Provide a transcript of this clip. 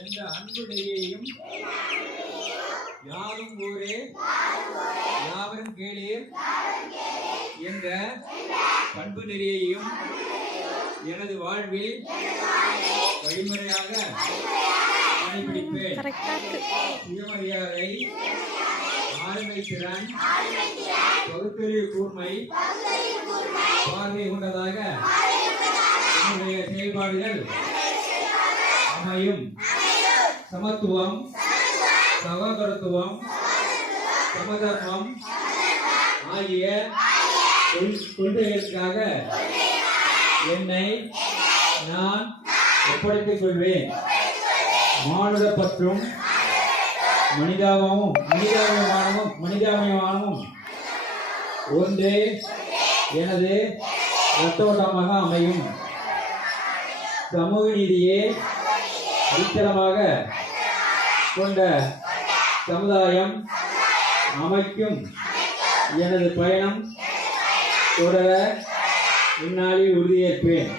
என்ற அன்பு நெறியையும் யாரும் ஊரே யாவரும் கேளீர் என்ற பண்பு நெறியையும் எனது வாழ்வில் வழிமுறையாக கடைபிடிப்பேன். சுயமரியாதை, ஆளுமை திறன், பகுத்தறிவு கூர்மை, பார்வை கொண்டதாக என்னுடைய செயல்பாடுகள் அமையும். சமத்துவம், சகோதரத்துவம், சமதர்மம் ஆகிய கொள்கைகளுக்காக என்னை நான் ஒப்படைத்துக் கொள்வேன். மானுட பற்றும் மனிதாபிமானமும் ஒன்றே எனது ரத்தோட்டமாக அமையும். சமூக நீதியே அடித்தளமாக கொண்ட சமுதாயம் அமைக்கும் எனது பயணம் தொடர இந்நாளில் உறுதியேற்பேன்.